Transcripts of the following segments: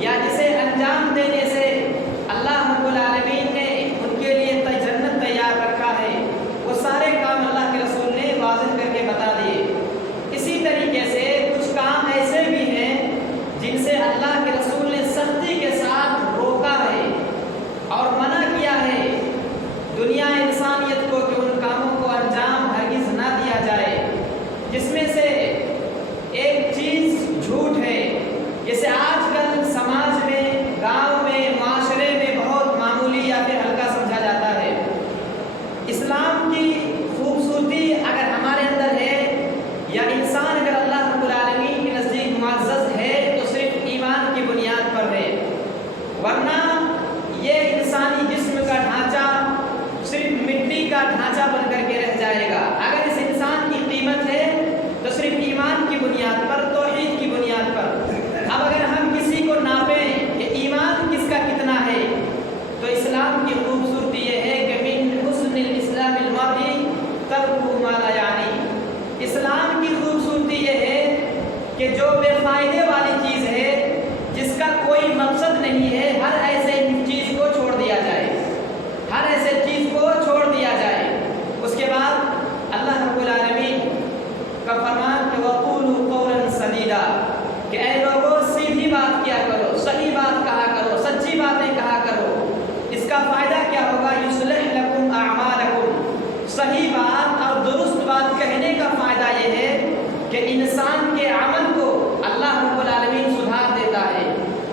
یا جسے انجام دینے سے اللہ رب العالمین نے ان کے لیے جنت جو بے فائدے والی چیز ہے، جس کا کوئی مقصد نہیں ہے، ہر ایسے چیز کو چھوڑ دیا جائے، ہر ایسے چیز کو چھوڑ دیا جائے۔ اس کے بعد اللہ رب العالمین کا فرمان کہ وَقُولُوا قَوْلًا سَدِيدًا، کہ اے لوگوں سیدھی بات کیا کرو، صحیح بات کہا کرو، سچی باتیں کہا کرو۔ اس کا فائدہ کیا ہوگا؟ یُصْلِحْ لَكُمْ أَعْمَالَكُمْ، صحیح بات اور درست بات کہنے کا فائدہ یہ ہے کہ انسان کے عمل کو اللہ رب العالمین سدھار دیتا ہے۔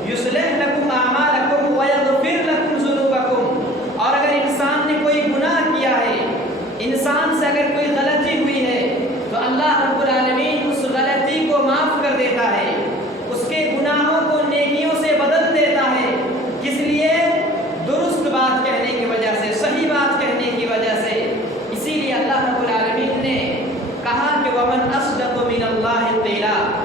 یُصْلِحْ لَكُمْ أَعْمَالَكُمْ وَيَغْفِرْ لَكُمْ ذُنُوبَكُمْ، اور اگر انسان نے کوئی گناہ کیا ہے، انسان سے اگر کوئی غلطی ہوئی ہے تو اللہ رب العالمین اس غلطی کو معاف کر دیتا ہے، اس کے گناہوں کو نیکیوں سے بدل دیتا ہے۔ کس لیے؟ درست بات کہنے کی وجہ سے، صحیح بات کہنے کی وجہ سے۔ اسی لیے اللہ رب العالمین نے کہا کہ وَمَنْ أَصْدَقُ مِنَ اللَّهِ قِيلًا،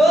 2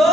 2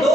2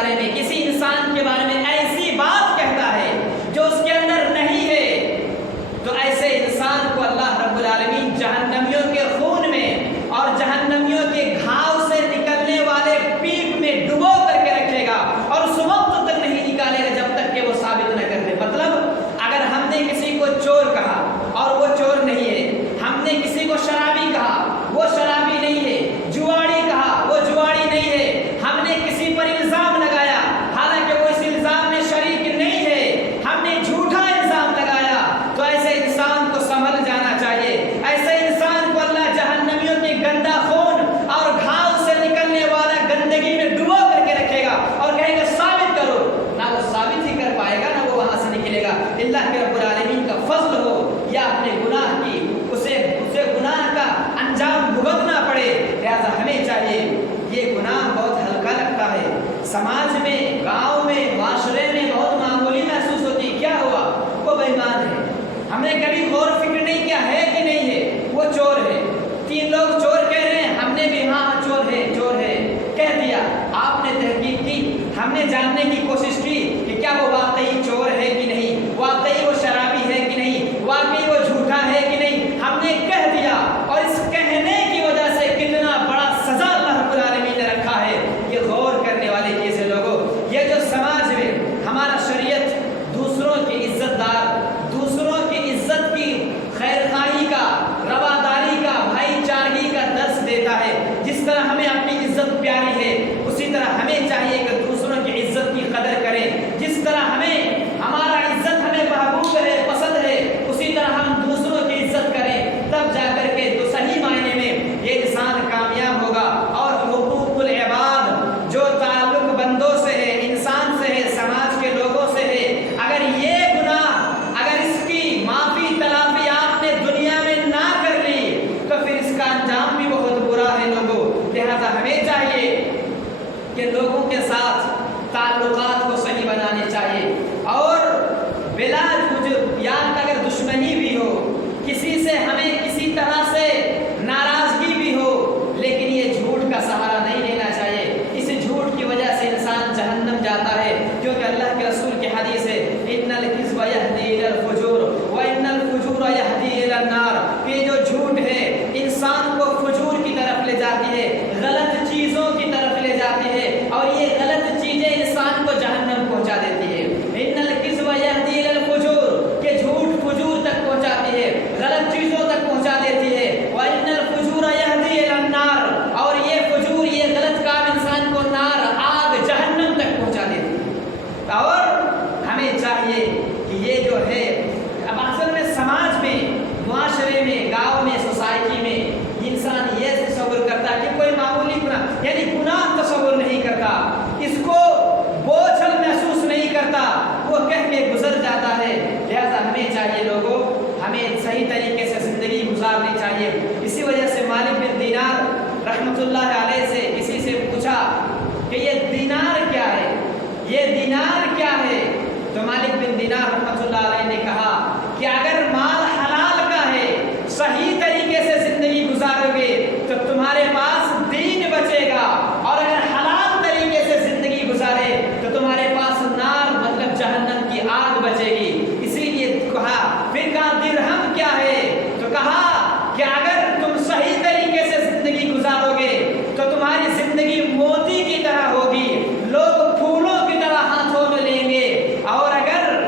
بارے میں، کسی انسان کے بارے میں ایسی بات کہتا ہے جو اس کے اندر نہیں ہے، تو ایسے انسان کو اللہ رب العالمین جہنمیوں کے خون میں اور جہنمیوں کے گھاؤ سے نکلنے والے پیپ میں ڈبو کر کے رکھے گا، اور اس وقت تک نہیں نکالے گا جب تک کہ وہ ثابت نہ کر دے۔ مطلب اگر ہم نے کسی کو چور کہا اور وہ چور نہیں ہے، ہم نے کسی کو شرابی کہا وہ شرابی نہیں ہے، جواڑی کہا وہ جواڑی نہیں ہے، ہم نے کسی پر الزام لگایا حالانکہ وہ اس الزام میں شریک نہیں ہے، ہم نے جھوٹا الزام لگایا، تو ایسے انسان کو سنبھل جانا چاہیے۔ ایسے انسان کو اللہ جہنمیوں کے گندا خون اور گھاؤ سے نکلنے والا گندگی میں ڈبو کر کے رکھے گا اور کہے گا ثابت کرو، نہ وہ ثابت ہی کر پائے گا نہ وہ وہاں سے نکلے گا۔ اللہ کے رب العالمین کا فضل ہو یا اپنے گناہ کی اسے گناہ کا انجام بھگتنا پڑے، لہذا ہمیں چاہیے، یہ گناہ بہت ہلکا لگتا ہے، سماج میں، گاؤں میں، معاشرے میں بہت معمولی محسوس ہوتی ہے، کیا ہوا وہ بے ایمان ہے، ہم نے کبھی غور و فکر نہیں کیا ہے کہ نہیں ہے، وہ چور ہے، 3 لوگ چور کہہ رہے ہیں، ہم نے بھی ہاں چور ہے کہہ دیا، آپ نے تحقیق کی، ہم نے جاننے کی کوشش کی کہ کیا وہ واقعی چور ہے کہ نہیں، واقعی وہ شرابی ہے کہ نہیں، واقعی وہ جھوٹا ہے کہ نہیں، ہم نے کہہ دیا، اور اس کہنے کی وجہ سے کتنا بڑا سزا اللہ رب العالمین نے رکھا ہے۔ یہ غور کرنے والے چیز ہے لوگوں، یہ جو سماج میں ہمارا شریعت دوسروں کی عزت دار، دوسروں کی عزت کی خیر خواہی کا، رواداری کا، بھائی چارگی کا درس دیتا ہے، جس طرح ہمیں اپنی عزت پیاری ہے اسی طرح ہمیں چاہیے کہ دوسروں کی عزت کی قدر کریں، جس طرح ہمارا عزت ہمیں محبوب ہے، پسند ہے، اسی طرح ہم دوسروں کی عزت کریں، تب جا کر کے تو صحیح معنی میں یہ انسان کامیاب ہوگا۔ اور حقوق العباد جو تعلق بندوں سے ہے، انسان سے ہے، سماج کے لوگوں سے ہے، اگر یہ گناہ، اگر اس کی معافی تلافی آپ نے دنیا میں نہ کر لی تو پھر اس کا انجام بھی بہت برا ہے لوگوں۔ لہذا ہمیں چاہیے کہ لوگوں کے ساتھ تعلقات کو صحیح بنانے چاہیے، اور بلا جان اگر دشمنی بھی ہو، کسی سے ہمیں کسی طرح سے ناراضگی بھی ہو، لیکن یہ جھوٹ کا سہارا نہیں لینا چاہیے، اس جھوٹ کی وجہ سے انسان جہنم جاتا ہے، کیونکہ اللہ کے رسول کی حدیث ہے ان الکذب یہدی الی الفجور وان الفجور یہدی الی النار، کہ جو جھوٹ ہے انسان کو فجور کی طرف لے جاتی ہے، غلط چیزوں کی طرف لے جاتی ہے، اور یہ غلط چیزیں انسان کو جہنم پہنچا دیتی ہے۔ ان الکذب یہدی الی الفجور، کہ جھوٹ فجور تک پہنچاتی ہے، غلط چیزوں تک پہنچا دیتی ہے، وان الفجور یہدی الی النار، اور یہ فجور، یہ غلط کام انسان کو نار، آگ، جہنم تک پہنچا دیتی ہے۔ اور ہمیں چاہیے کہ یہ جو ہے، اب اصل میں سماج میں، معاشرے میں، گاؤں میں، سوسائٹی میں انسان یہ تصور کرتا ہے کہ کوئی معمولی گناہ، یعنی گناہ تصور نہیں کرتا، اس کو بوجھل محسوس نہیں کرتا، وہ کہہ کے گزر جاتا ہے۔ لہذا ہمیں چاہیے لوگوں، ہمیں صحیح طریقے سے زندگی گزارنی چاہیے۔ اسی وجہ سے مالک بن دینار رحمۃ اللہ علیہ سے کسی سے پوچھا کہ یہ دینار کیا ہے، یہ دینار کیا ہے، تو مالک بن دینار رحمۃ اللہ علیہ نے کہا کہ اگر مال حلال کا ہے، صحیح طریقے سے زندگی گزارو گے تو تمہارے پاس دین بچے گا، اور اگر حلال طریقے سے زندگی گزارے تو تمہارے پاس نار، مطلب جہنم کی آگ بچے گی۔ اسی لیے کہا، پھر کہا درہم کیا ہے، تو کہا کہ اگر تم صحیح طریقے سے زندگی گزارو گے تو تمہاری زندگی موتی کی طرح ہوگی، لوگ پھولوں کی طرح ہاتھوں میں لیں گے، اور اگر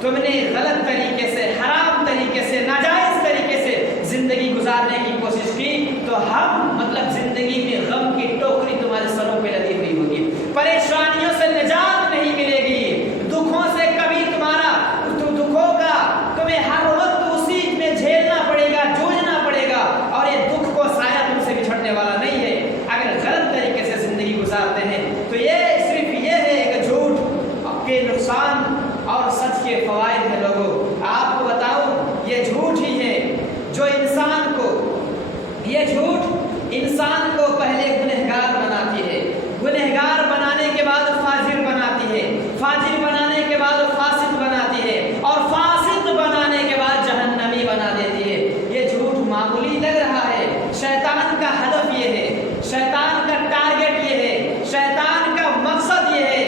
تم نے غلط طریقے سے، حرام طریقے سے، ناجائز طریقے سے زندگی گزارنے کی کوشش کی تو ہم، مطلب زندگی میں غم کی ٹوکری تمہارے سروں پہ لدی ہوئی ہوگی، پریشانیوں سے نجات نہیں ملے گی، دکھوں سے کبھی دکھوں کا تمہیں ہر وقت اسی میں جھیلنا پڑے گا، جوجھنا پڑے گا، اور یہ دکھ کو سایہ تم سے بچھڑنے والا نہیں ہے اگر غلط طریقے سے زندگی گزارتے ہیں۔ تو یہ صرف یہ ہے کہ جھوٹ کے نقصان اور سچ کے فوائد ہیں لوگوں۔ آپ کو بتاؤں، یہ جھوٹ ہی ہے جو انسان کو، یہ جھوٹ انسان کو پہلے گنہگار بناتی ہے، گنہگار بنانے کے بعد فاجر بناتی ہے، فاجر بنانے کے بعد فاسق بناتی ہے، اور فاسق بنانے کے بعد جہنمی بنا دیتی ہے۔ یہ جھوٹ معمولی لگ رہا ہے، شیطان کا ہدف یہ ہے، شیطان کا ٹارگٹ یہ ہے، شیطان کا مقصد یہ ہے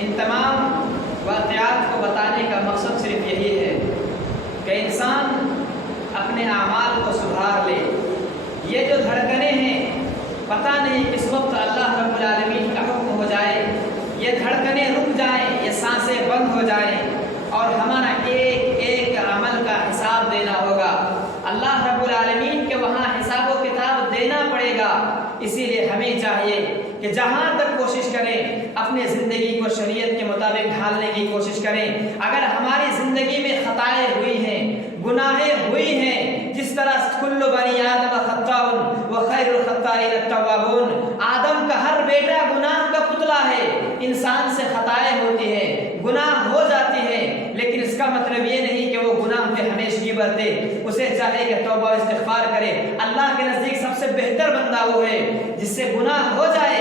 ان تمام واقعات کو بتانے کا مقصد صرف یہی ہے کہ انسان اپنے اعمال کو سدھار لے۔ یہ جو دھڑکنیں ہیں پتہ نہیں کس وقت اللہ رب العالمین کا حکم ہو جائے، یہ دھڑکنیں رک جائیں، یہ سانسیں بند ہو جائیں اور ہمارا ایک ایک عمل کا حساب دینا ہوگا۔ اللہ رب العالمین کے وہاں حساب و کتاب دینا پڑے گا۔ اسی لیے ہمیں چاہیے کہ جہاں تک کوشش کریں اپنے زندگی کو شریعت کے مطابق ڈھالنے کی کوشش کریں۔ اگر ہماری زندگی میں خطائیں ہوئی ہیں، گناہیں ہوئی ہیں، جس طرح کل بنی آدم خطاء وخیر الخطائین التوابون، آدم کا ہر بیٹا گناہ کا پتلا ہے، انسان سے خطائیں ہوتی ہیں، گناہ ہو جاتی ہیں، لیکن اس کا مطلب یہ نہیں کہ وہ گناہ پہ ہمیشگی برتے۔ اسے چاہے کہ توبہ و استغفار کرے۔ اللہ کے نزدیک سب سے بہتر بندہ وہ ہے جس سے گناہ ہو جائے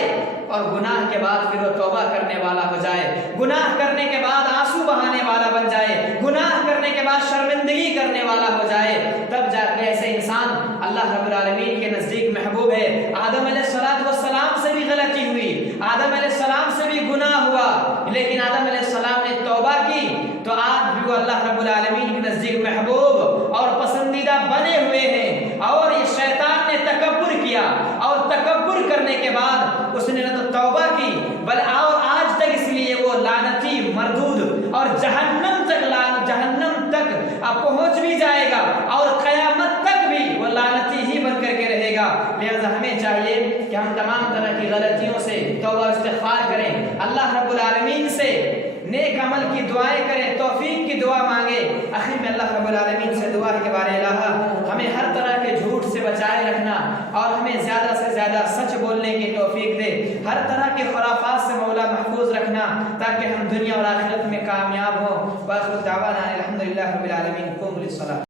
اور گناہ کے بعد پھر وہ توبہ کرنے والا ہو جائے، گناہ کرنے کے بعد آنسو بہانے والا بن جائے، گناہ کرنے کے بعد شرمندگی کرنے والا ہو جائے، تب جا کے ایسے انسان اللہ رب العالمین کے نزدیک محبوب ہے۔ آدم علیہ السلام سے بھی غلطی ہوئی، آدم علیہ السلام سے بھی گناہ ہوا، لیکن آدم علیہ السلام نے توبہ کی تو آج بھی وہ اللہ رب العالمین کے نزدیک محبوب اور پسندیدہ بنے ہوئے ہیں۔ اور یہ شیطان نے تکبر کیا اور تکبر کرنے کے بعد اس نے نہ تو توبہ کی بل اور آج تک اس لیے وہ لعنتی مردود اور جہنم تک اب پہنچ بھی جائے گا اور قیامت تک بھی وہ لعنتی ہی بن کر کے رہے گا۔ لہذا ہمیں چاہیے کہ ہم تمام طرح کی غلطیوں سے توبہ استغفار کریں، اللہ رب العالمین سے نیک عمل کی دعائیں کریں، توفیق کی دعا مانگے۔ آخر میں اللہ رب العالمین سے دعا ہے کہ بارے الہ ہمیں ہر طرح کے جھوٹ سے بچائے رکھنا اور ہمیں زیادہ سے زیادہ سچ بولنے کی توفیق دے، ہر طرح کے خرافات سے مولا محفوظ رکھنا تاکہ ہم دنیا اور آخرت میں کامیاب ہوں۔ وآخر دعوانا الحمدللہ رب العالمین۔ قوموا للصلاۃ۔